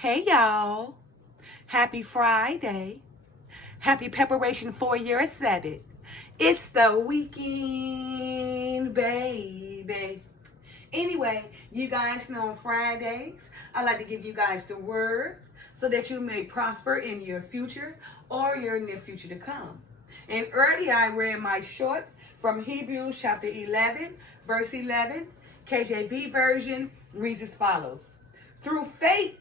Hey y'all. Happy Friday. Happy preparation for year 7. It's the weekend, baby. Anyway, you guys know on Fridays, I like to give you guys the word so that you may prosper in your future or your near future to come. And earlier I read my short from Hebrews chapter 11, verse 11. KJV version reads as follows. Through faith,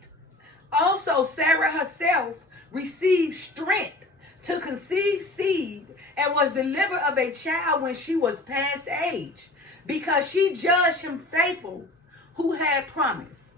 also, Sarah herself received strength to conceive seed and was delivered of a child when she was past age, because she judged him faithful who had promised.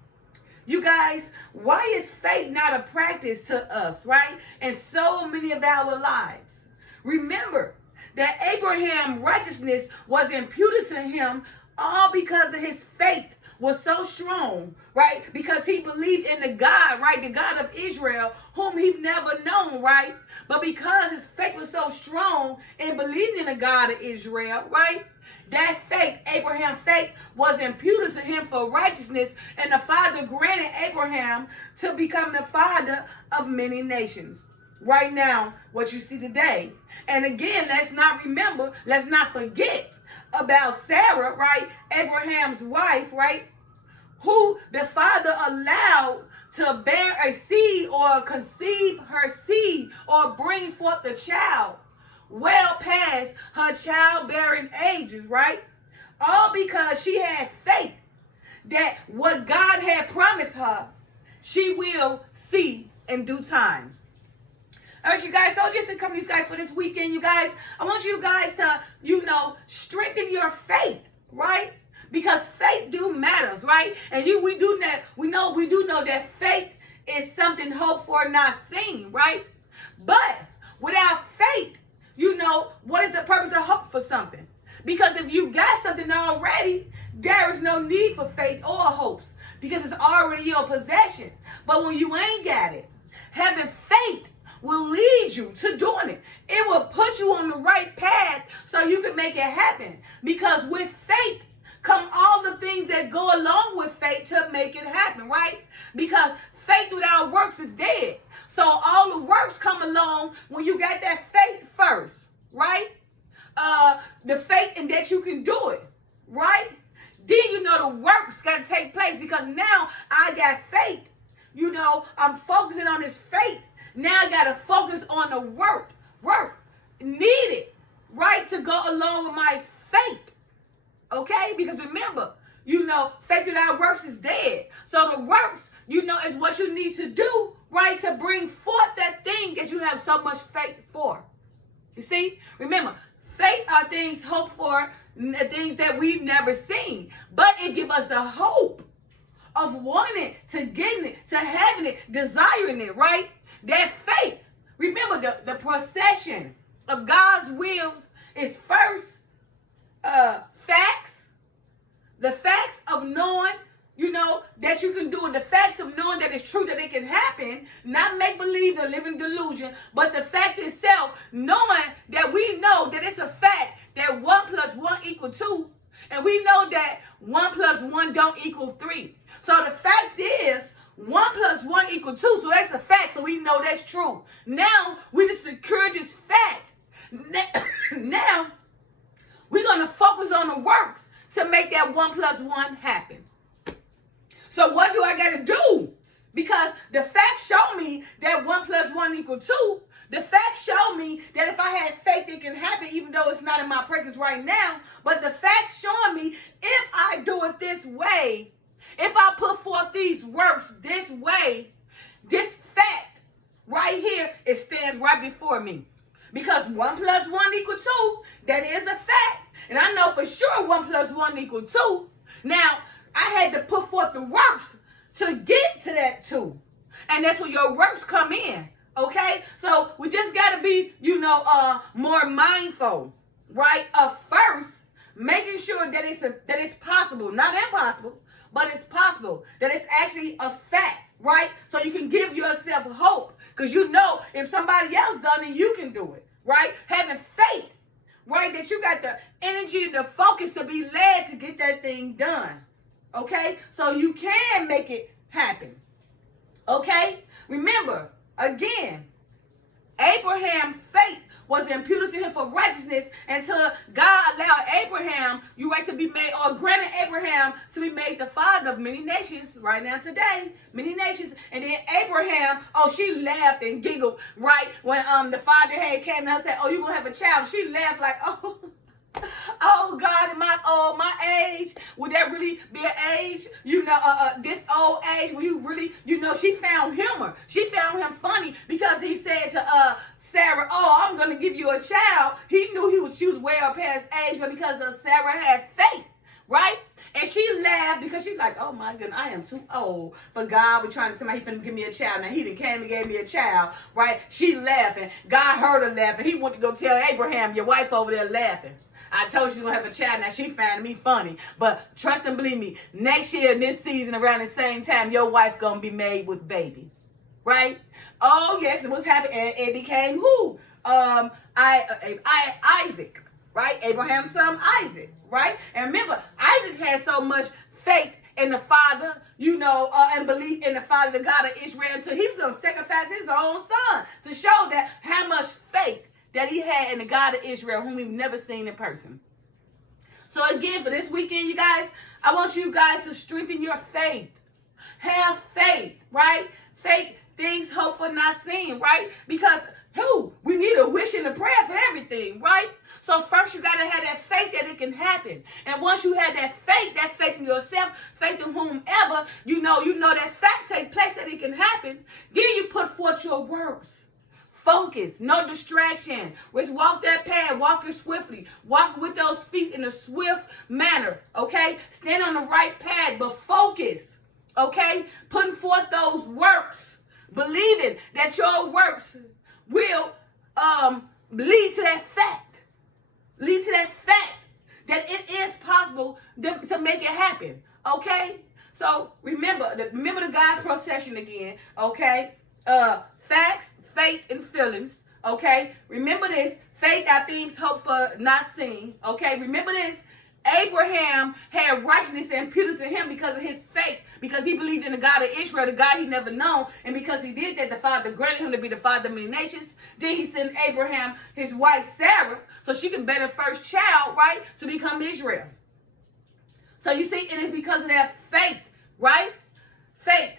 You guys, why is faith not a practice to us, right? In so many of our lives. Remember that Abraham's righteousness was imputed to him all because of his faith was so strong, right? Because he believed in the God, right? The God of Israel, whom he'd never known, right? But because his faith was so strong in believing in the God of Israel, right? That faith, Abraham's faith, was imputed to him for righteousness, and the Father granted Abraham to become the father of many nations. Right now, what you see today. And again, let's not forget about Sarah, right? Abraham's wife, right? Who the Father allowed to bear a seed or conceive her seed or bring forth a child well past her childbearing ages, right? All because she had faith that what God had promised her, she will see in due time. All right, you guys, so just to come to you guys for this weekend, you guys, I want you guys to, strengthen your faith, right? Because faith do matters, right? And we do know that faith is something hoped for, not seen, right? But without faith, what is the purpose of hope for something? Because if you got something already, there is no need for faith or hopes because it's already your possession. But when you ain't got it, having faith will lead you to doing it. It will put you on the right path so you can make it happen. Because with faith come all the things that go along with faith to make it happen, right? Because faith without works is dead. So all the works come along when you got that faith first, right? The faith in that you can do it, right? Then the works got to take place because now I got faith. I'm focusing on this faith. Now I got to focus on the work needed, right, to go along with my faith. Okay? Because remember, faith without works is dead. So the works, is what you need to do, right, to bring forth that thing that you have so much faith for. You see? Remember, faith are things hoped for, things that we've never seen. But it gives us the hope of wanting it, to getting it, to having it, desiring it, right? That faith. Remember, the procession of God's will is first facts. The facts of knowing, that you can do it. The facts of knowing that it's true, that it can happen. Not make-believe or living delusion, but the fact itself, knowing that we know that it's a fact that 1 + 1 = 2. And we know that 1 + 1 don't equal 3. So the fact is, 1 + 1 = 2. So that's a fact. So we know that's true. Now, we just secure this fact. Now, we're going to focus on the works to make that 1 + 1 happen. So what do I got to do? Because the facts show me that 1 + 1 = 2. The facts show me that if I had faith, it can happen, even though it's not in my presence right now. But the facts showing me if I do it this way, if I put forth these works this way, this fact right here, it stands right before me. Because 1 + 1 = 2, that is a fact. And I know for sure 1 + 1 = 2. Now, I had to put forth the works to get to that 2. And that's where your works come in. Okay? So we just got to be, more mindful, right? Of first, making sure that it's possible. Not impossible, but it's possible. That it's actually a fact, right? So you can give yourself hope. Because if somebody else done it, you can do it, right? Having faith, right? That you got the energy and the focus to be led to get that thing done. Okay? So you can make it happen. Okay? Remember, again, Abraham's faith was imputed to him for righteousness until God allowed Abraham, to be made, or granted Abraham to be made the father of many nations right now today. Many nations. And then Abraham, she laughed and giggled, right? When the father had came and said, you're going to have a child. She laughed like, oh God, in my age, would that really be an age? This old age where you really, she found humor. She found him funny because he said to Sarah, I'm gonna give you a child. He knew she was well past age, but because Sarah had faith, right? And she laughed because she's like, oh my goodness, I am too old for God. We're trying to tell me He finna give me a child. Now He done came and gave me a child, right? She laughing. God heard her laughing. He went to go tell Abraham, your wife over there laughing. I told you she's going to have a child. Now, she found me funny. But trust and believe me, next year, this season, around the same time, your wife going to be made with baby. Right? Oh, yes, it was happening. And it became who? Isaac. Right? Abraham's son, Isaac. Right? And remember, Isaac had so much faith in the Father, and belief in the Father, the God of Israel, until he was going to sacrifice his own son to show that how much faith that he had in the God of Israel, whom we've never seen in person. So again, for this weekend, you guys, I want you guys to strengthen your faith. Have faith, right? Faith, things hoped for, not seen, right? Because we need a wish and a prayer for everything, right? So first you got to have that faith that it can happen. And once you have that faith in yourself, faith in whomever, you know that fact take place, that it can happen, then you put forth your works. Focus, no distraction. Let's walk that path, walk it swiftly. Walk with those feet in a swift manner, okay? Stand on the right path, but focus, okay? Putting forth those works, believing that your works will lead to that fact. Lead to that fact that it is possible to make it happen, okay? So remember the God's procession again, okay? Facts, faith, and feelings, okay? Remember this. Faith are things hoped for, not seen, okay? Remember this. Abraham had righteousness imputed to him because of his faith, because he believed in the God of Israel, the God he never known, and because he did that, the Father granted him to be the father of many nations. Then he sent Abraham, his wife Sarah, so she could bear the first child, right, to become Israel. So you see, it is because of that faith, right? Faith.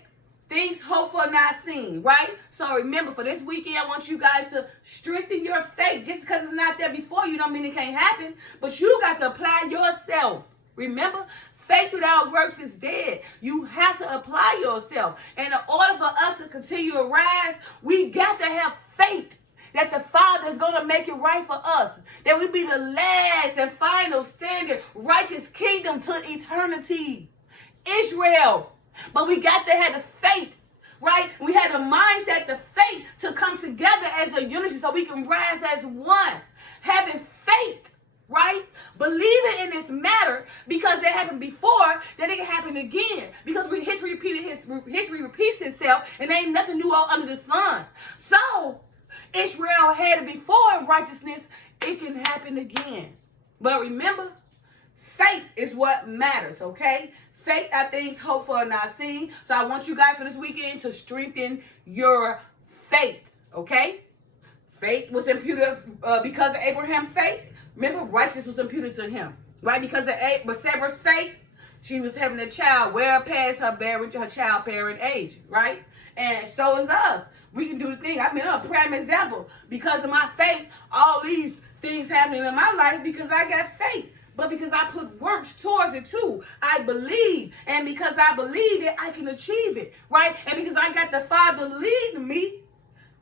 Things hoped for, not seen, right? So remember, for this weekend, I want you guys to strengthen your faith. Just because it's not there before you don't mean it can't happen. But you got to apply yourself. Remember, faith without works is dead. You have to apply yourself. And in order for us to continue to rise, we got to have faith that the Father is going to make it right for us. That we be the last and final standing righteous kingdom to eternity. Israel. But we got to have the faith, right? We had the mindset, the faith to come together as a unity so we can rise as one. Having faith, right? Believing in this matter because it happened before, that it can happen again. Because history repeats itself and there ain't nothing new under the sun. So, Israel had it before in righteousness, it can happen again. But remember, faith is what matters, okay? Faith are things hoped for, not seen. So I want you guys for this weekend to strengthen your faith, okay? Faith was imputed because of Abraham's faith. Remember, righteousness was imputed to him, right? Because of Sarah's faith, she was having a child well past her childbearing age, right? And so is us. We can do the thing. I'm a prime example. Because of my faith, all these things happening in my life because I got faith. But because I put works towards it too. I believe. And because I believe it, I can achieve it. Right? And because I got the Father leading me,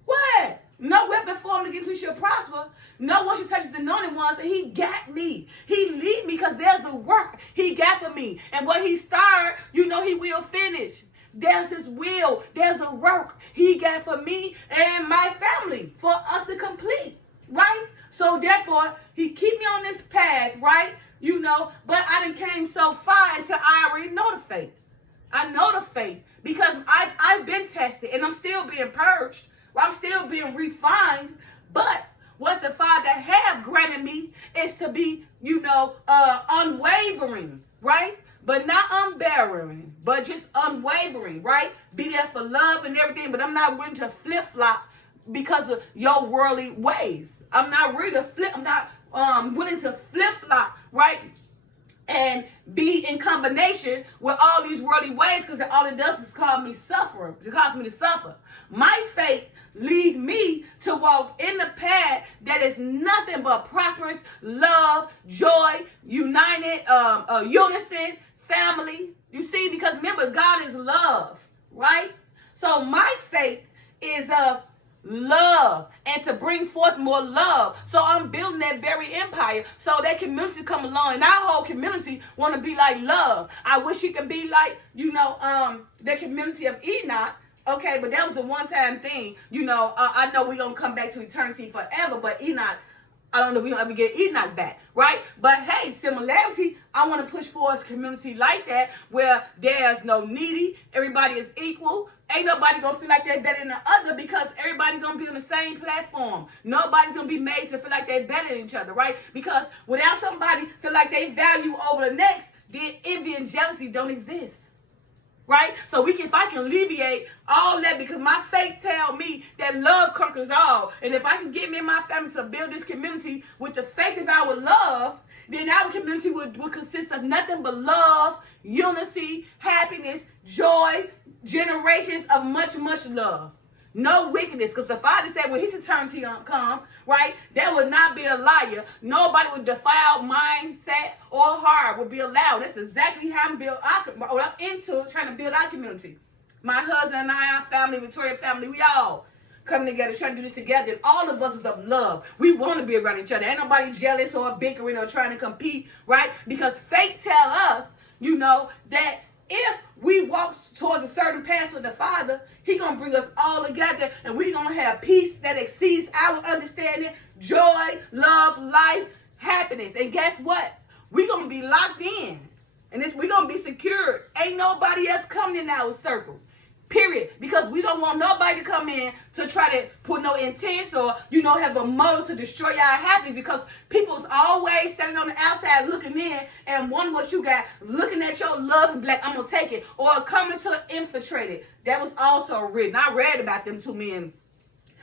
what? No weapon formed against me shall prosper. No one shall touch the anointed ones. And he got me. He lead me because there's a work he got for me. And what he started, he will finish. There's his will. There's a work he got for me and my family for us to complete. Right? So therefore, he keep me on this path, right? But I done came so far until I already know the faith. I know the faith because I've been tested and I'm still being purged. I'm still being refined. But what the Father have granted me is to be, unwavering, right? but not unbearing, but just unwavering, right? Be there for love and everything, but I'm not willing to flip-flop because of your worldly ways. I'm not willing to flip-flop, right? And be in combination with all these worldly ways, because all it does is cause me to suffer. My faith lead me to walk in the path that is nothing but prosperous, love, joy, united, unison, family. You see, because remember, God is love, right? So my faith is of love and to bring forth more love. So I'm building that very empire so that community come along, and our whole community want to be like love. I wish it could be like, the community of Enoch. Okay, but that was a one-time thing. I know we're going to come back to eternity forever, but Enoch, I don't know if we're going to ever get Enoch back, right? But hey, similarity, I want to push forward a community like that where there's no needy, everybody is equal. Ain't nobody going to feel like they're better than the other, because everybody's going to be on the same platform. Nobody's going to be made to feel like they're better than each other, right? Because without somebody feel like they value over the next, then envy and jealousy don't exist. Right? So if I can alleviate all that, because my faith tell me that love conquers all. And if I can get me and my family to build this community with the faith of our love, then our community would consist of nothing but love, unity, happiness, joy, generations of much, much love. No wickedness, because the Father said when his eternity come, right, that would not be a liar. Nobody with defiled mindset or heart would be allowed. That's exactly how I'm into trying to build our community. My husband and I, our family, Victoria family, we all coming together, trying to do this together. And all of us is of love. We want to be around each other. Ain't nobody jealous or bickering or trying to compete, right? Because faith tell us, that if we walk towards a certain path with the Father, he going to bring us all together, and we going to have peace that exceeds our understanding, joy, love, life, happiness. And guess what? we going to be locked in. And we going to be secured. Ain't nobody else coming in our circle. Period. Because we don't want nobody to come in to try to put no intent or, have a motive to destroy our happiness. Because people's always standing on the outside looking in and wondering what you got, looking at your love and be like, I'm going to take it. Or coming to infiltrate it. That was also written. I read about them two men.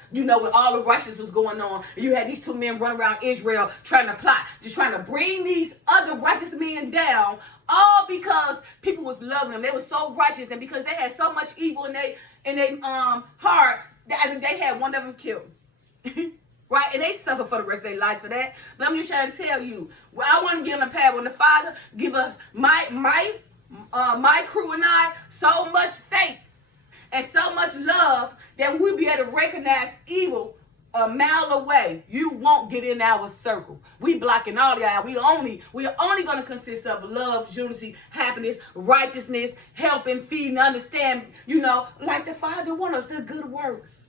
When all the rushes was going on, you had these two men running around Israel trying to plot, just trying to bring these other righteous men down, all because people was loving them. They were so righteous, and because they had so much evil in their heart, that they had one of them killed. Right? And they suffer for the rest of their life for that. But I'm just trying to tell you, I want to give them a path when the Father give us my crew and I so much faith and so much love that we'll be able to recognize evil a mile away. You won't get in our circle. We blocking all y'all. We are only going to consist of love, unity, happiness, righteousness, helping, feeding, understand, like the Father wants us, the good works.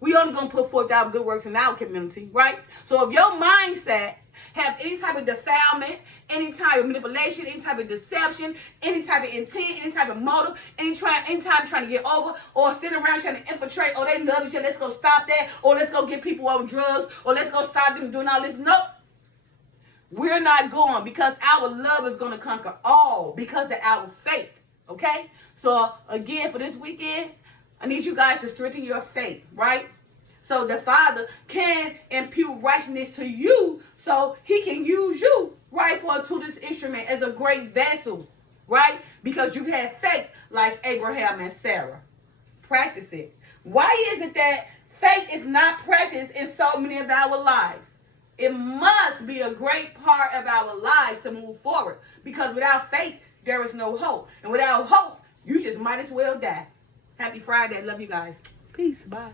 We only going to put forth our good works in our community, right? So if your mindset have any type of defilement, any type of manipulation, any type of deception, any type of intent, any type of motive, anytime trying to get over, or sitting around trying to infiltrate, or they love each other, let's go stop that, or let's go get people on drugs, or let's go stop them doing all this. Nope. We're not going, because our love is going to conquer all because of our faith. Okay? So again, for this weekend, I need you guys to strengthen your faith, right? So the Father can impute righteousness to you so he can use you, right, to this instrument as a great vessel, right? Because you have faith like Abraham and Sarah. Practice it. Why is it that faith is not practiced in so many of our lives? It must be a great part of our lives to move forward. Because without faith, there is no hope. And without hope, you just might as well die. Happy Friday. Love you guys. Peace. Bye.